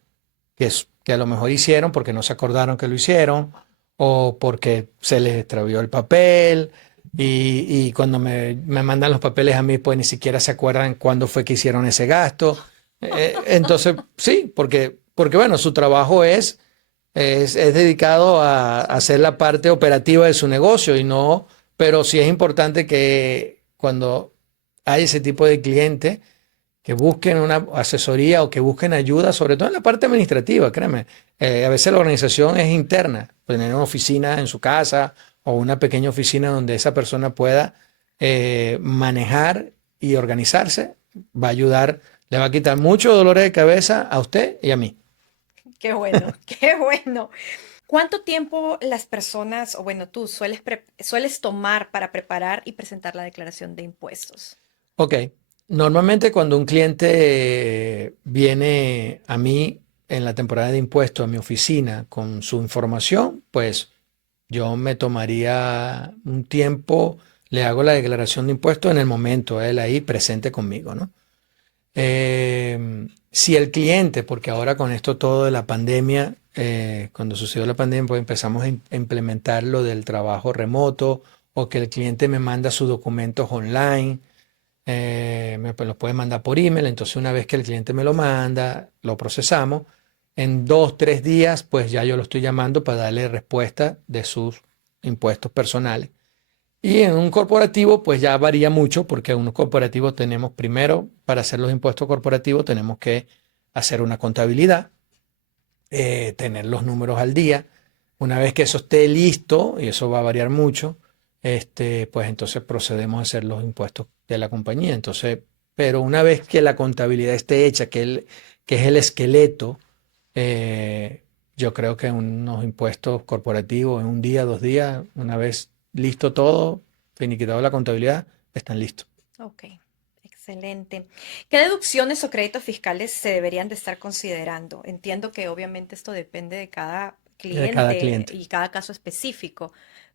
que a lo mejor hicieron porque no se acordaron que lo hicieron o porque se les extravió el papel y cuando me mandan los papeles a mí pues ni siquiera se acuerdan cuándo fue que hicieron ese gasto. Entonces, sí, porque bueno, su trabajo es dedicado a hacer la parte operativa de su negocio y no, pero sí es importante que cuando hay ese tipo de cliente que busquen una asesoría o que busquen ayuda, sobre todo en la parte administrativa, créeme. A veces la organización es interna, tener una oficina en su casa o una pequeña oficina donde esa persona pueda manejar y organizarse, va a ayudar, le va a quitar mucho dolor de cabeza a usted y a mí. Qué bueno, qué bueno. ¿Cuánto tiempo las personas, o bueno, tú sueles tomar para preparar y presentar la declaración de impuestos? Ok, normalmente cuando un cliente viene a mí en la temporada de impuestos a mi oficina con su información, pues yo me tomaría un tiempo, le hago la declaración de impuestos en el momento, él ahí presente conmigo, ¿no? Si el cliente, porque ahora con esto todo de la pandemia, cuando sucedió la pandemia, pues empezamos a implementar lo del trabajo remoto o que el cliente me manda sus documentos online, pues, los puede mandar por email, entonces una vez que el cliente me lo manda, lo procesamos. En 2, 3 días, pues ya yo lo estoy llamando para darle respuesta de sus impuestos personales. Y en un corporativo, pues ya varía mucho, porque en un corporativo tenemos primero, para hacer los impuestos corporativos, tenemos que hacer una contabilidad, tener los números al día. Una vez que eso esté listo, y eso va a variar mucho, pues entonces procedemos a hacer los impuestos de la compañía. Entonces, pero una vez que la contabilidad esté hecha, que es el esqueleto, eh, yo creo que unos impuestos corporativos en un día, 2 días, una vez listo todo, finiquitado la contabilidad, están listos. Ok, excelente. ¿Qué deducciones o créditos fiscales se deberían de estar considerando? Entiendo que obviamente esto depende de cada De cada cliente cliente. y cada caso específico,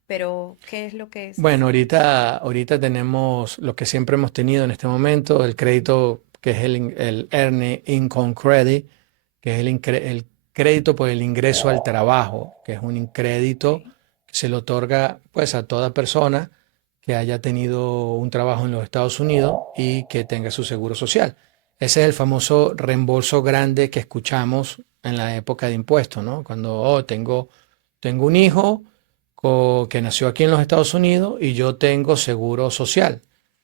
pero ¿qué es lo que es? Bueno, ahorita tenemos lo que siempre hemos tenido en este momento, el crédito que es el Earned Income Credit, que es el crédito por el ingreso al trabajo, que es un crédito Ok. que se le otorga pues a toda persona que haya tenido un trabajo en los Estados Unidos y que tenga su seguro social. Ese es el famoso reembolso grande que escuchamos en la época de impuestos, ¿no? Cuando tengo un hijo que nació aquí en los Estados Unidos y yo tengo seguro social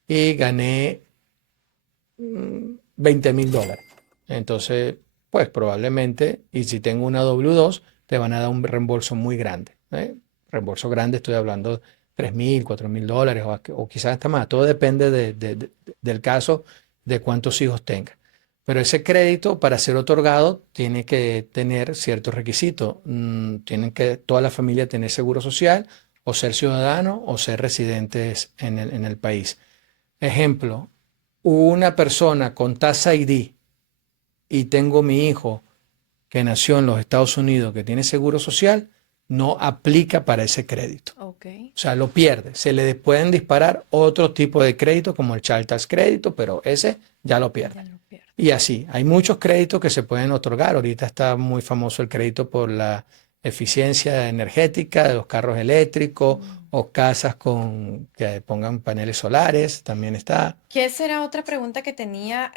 y gané 20.000 dólares. Entonces, pues probablemente, y si tengo una W2 te van a dar un reembolso muy grande. Reembolso grande, estoy hablando 3.000, 4.000 dólares o quizás hasta más. Todo depende del caso, de cuántos hijos tenga. Pero ese crédito, para ser otorgado, tiene que tener ciertos requisitos. Tienen que toda la familia tener seguro social, o ser ciudadano, o ser residentes en el país. Ejemplo, una persona con tasa ID y tengo mi hijo que nació en los Estados Unidos que tiene seguro social, no aplica para ese crédito. Ok, O sea, lo pierde. Se le pueden disparar otro tipo de crédito como el Child Tax Crédito, pero ese ya lo pierde. ya lo pierdo. Y así, hay muchos créditos que se pueden otorgar. Ahorita está muy famoso el crédito por la eficiencia energética de los carros eléctricos Mm. o casas que pongan paneles solares, también está. Que esa era otra pregunta que tenía,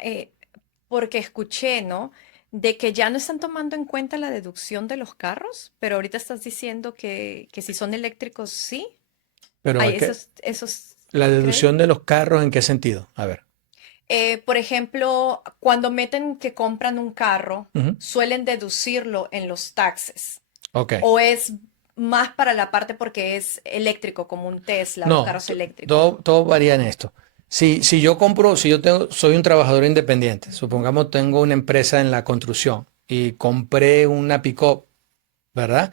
porque escuché, ¿no? De que ya no están tomando en cuenta la deducción de los carros, pero ahorita estás diciendo que si son eléctricos, sí. Pero Hay es que esos la deducción créditos. de los carros, ¿en qué sentido? A ver. por ejemplo, cuando meten que compran un carro, Ujú. suelen deducirlo en los taxes. Ok. ¿O es más para la parte porque es eléctrico, como un Tesla, los No, carros eléctricos? todo varía en esto. Si yo compro, si yo tengo, soy un trabajador independiente, Ujú. supongamos tengo una empresa en la construcción y compré una pick-up, ¿verdad?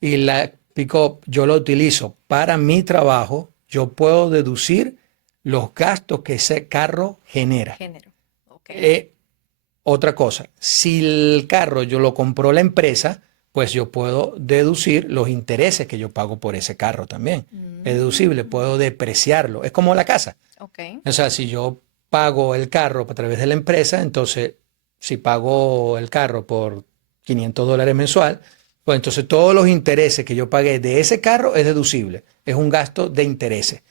Y la pick-up yo la utilizo para mi trabajo, yo puedo deducir los gastos que ese carro genera. Género. Ok. Eh, Otra cosa, si el carro yo lo compró la empresa, pues yo puedo deducir los intereses que yo pago por ese carro también. Es deducible, Mm, puedo depreciarlo. Es como la casa. ok. O sea, si yo pago el carro a través de la empresa, entonces si pago el carro por $500 mensual, pues entonces todos los intereses que yo pagué de ese carro es deducible. Es un gasto de intereses.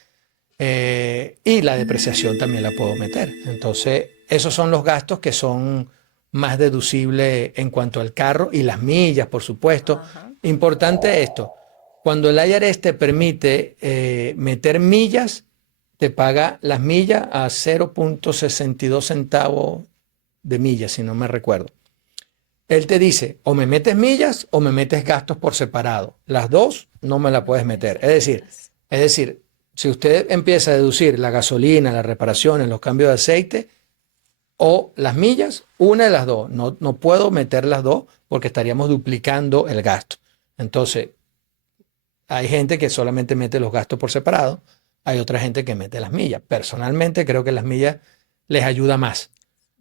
Y la depreciación también la puedo meter. Entonces, esos son los gastos que son más deducibles en cuanto al carro y las millas, por supuesto. Ajá. Importante esto, cuando el IRS te permite meter millas, te paga las millas a 0,62 centavos de millas, si no me recuerdo. Él te dice, o me metes millas o me metes gastos por separado. Las dos no me la No puedes meter. necesitas. Es decir, si usted empieza a deducir la gasolina, las reparaciones, los cambios de aceite o las millas, una de las dos. No, no puedo meter las dos porque estaríamos duplicando el gasto. Entonces, hay gente que solamente mete los gastos por separado, hay otra gente que mete las millas. Personalmente creo que las millas les ayuda más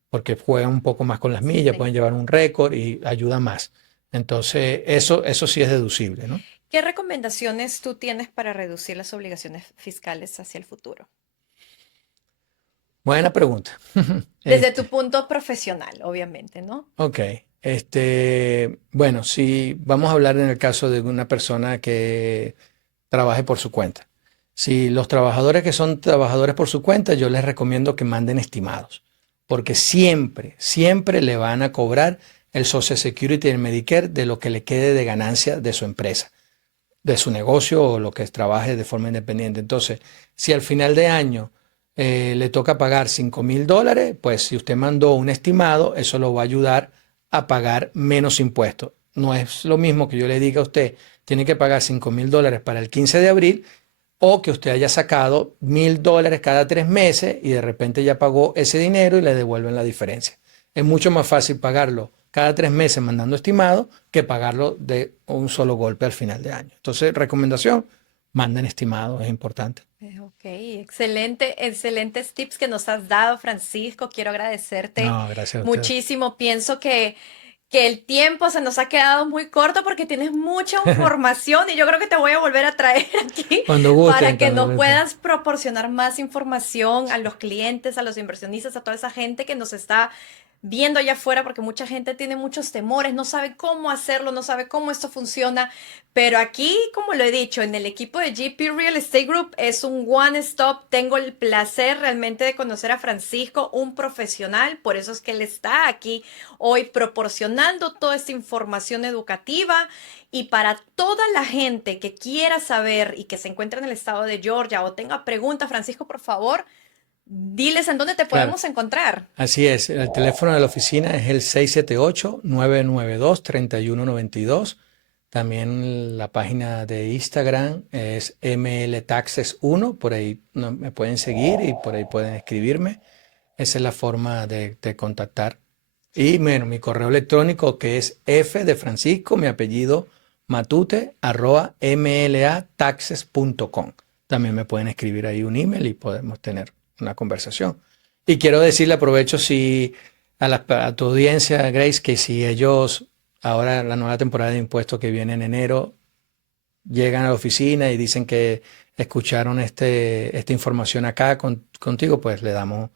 porque juegan un poco más con las millas, Sí. pueden llevar un récord y ayuda más. Entonces, eso sí es deducible, ¿no? ¿Qué recomendaciones tú tienes para reducir las obligaciones fiscales hacia el futuro? Buena pregunta. Desde tu Este, punto profesional, obviamente, ¿no? ok. Bueno, si vamos a hablar en el caso de una persona que trabaje por su cuenta. Si los trabajadores que son trabajadores por su cuenta, yo les recomiendo que manden estimados, porque siempre, siempre le van a cobrar el Social Security y el Medicare de lo que le quede de ganancia de su empresa, de su negocio o lo que trabaje de forma independiente. Entonces, si al final de año le toca pagar $5,000, pues si usted mandó un estimado, eso lo va a ayudar a pagar menos impuestos. No es lo mismo que yo le diga a usted, tiene que pagar $5,000 para el 15 de abril o que usted haya sacado $1,000 cada 3 meses y de repente ya pagó ese dinero y le devuelven la diferencia. Es mucho más fácil pagarlo cada 3 meses mandando estimado que pagarlo de un solo golpe al final de año. Entonces, recomendación, manden estimado, es importante. Ok, excelente, excelentes tips que nos has dado, Francisco. Quiero agradecerte No, gracias a usted. muchísimo. Pienso que el tiempo se nos ha quedado muy corto porque tienes mucha información y yo creo que te voy a volver a traer aquí Cuando para gusten, que nos Carmelita. puedas proporcionar más información a los clientes, a los inversionistas, a toda esa gente que nos está viendo allá afuera, porque mucha gente tiene muchos temores, no sabe cómo hacerlo, no sabe cómo esto funciona, pero aquí, como lo he dicho, en el equipo de GP Real Estate Group es un one stop. Tengo el placer realmente de conocer a Francisco, un profesional, por eso es que él está aquí hoy proporcionando toda esta información educativa y para toda la gente que quiera saber y que se encuentre en el estado de Georgia o tenga preguntas, Francisco, por favor, diles en dónde te Claro, podemos encontrar. así es. El teléfono de la oficina es el 678-992-3192. También la página de Instagram es MLTaxes1. Por ahí me pueden seguir y por ahí pueden escribirme. Esa es la forma de contactar. Y bueno, mi correo electrónico que es F de Francisco, mi apellido matute, @mlataxes.com. También me pueden escribir ahí un email y podemos tener una conversación. Y quiero decirle, aprovecho si a tu audiencia, Grace, que si ellos, ahora la nueva temporada de impuestos que viene en enero, llegan a la oficina y dicen que escucharon esta información acá contigo, pues le damos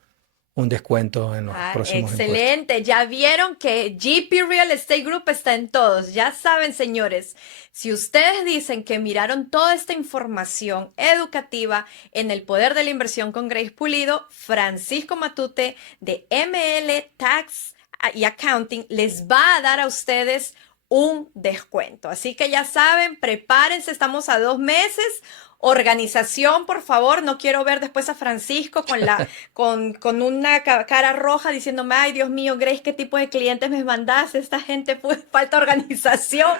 un descuento en los Ah, próximos impuestos. excelente. Ya vieron que GP Real Estate Group está en todos. Ya saben, señores, si ustedes dicen que miraron toda esta información educativa en El Poder de la Inversión con Grace Pulido, Francisco Matute de ML Tax y Accounting les va a dar a ustedes un descuento. Así que ya saben, prepárense, estamos a 2 meses organización, por favor. No quiero ver después a Francisco con una cara roja diciéndome, ay, Dios mío, Grace, ¿qué tipo de clientes me mandaste? Esta gente, pues, falta organización.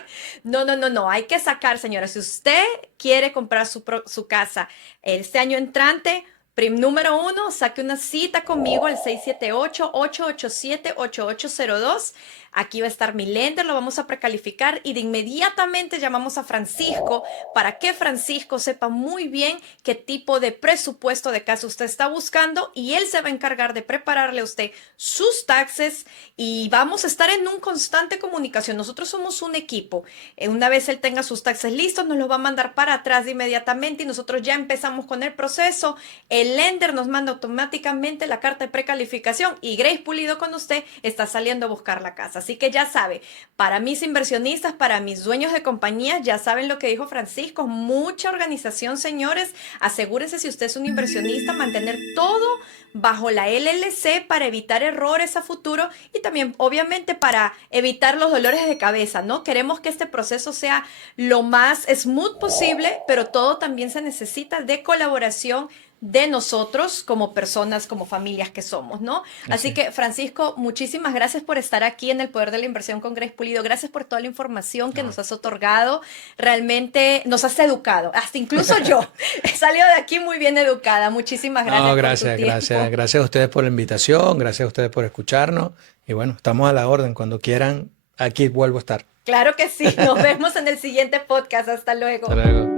No, no, no, no. Hay que sacar, señora. Si usted quiere comprar su casa este año entrante, número 1, saque una cita conmigo al 678-887-8802. Aquí va a estar mi lender, lo vamos a precalificar y de inmediatamente llamamos a Francisco para que Francisco sepa muy bien qué tipo de presupuesto de casa usted está buscando y él se va a encargar de prepararle a usted sus taxes y vamos a estar en un constante comunicación. Nosotros somos un equipo. Una vez él tenga sus taxes listos, nos los va a mandar para atrás de inmediatamente y nosotros ya empezamos con el proceso. El lender nos manda automáticamente la carta de precalificación y Grace Pulido con usted está saliendo a buscar la casa. Así que ya sabe, para mis inversionistas, para mis dueños de compañías, ya saben lo que dijo Francisco, mucha organización, señores. Asegúrense, si usted es un inversionista, mantener todo bajo la LLC para evitar errores a futuro y también, obviamente, para evitar los dolores de cabeza, ¿no? Queremos que este proceso sea lo más smooth posible, pero todo también se necesita de colaboración de nosotros como personas, como familias que somos, ¿no? Así que, Francisco, muchísimas gracias por estar aquí en El Poder de la Inversión con Grace Pulido. Gracias por toda la información que nos has otorgado. Realmente nos has educado. Hasta incluso yo he salido de aquí muy bien educada. Muchísimas gracias. No, gracias, gracias. Gracias a ustedes por la invitación, gracias a ustedes por escucharnos. Y bueno, estamos a la orden. Cuando quieran, aquí vuelvo a estar. Claro que sí. Nos vemos en el siguiente podcast. Hasta luego. Hasta luego.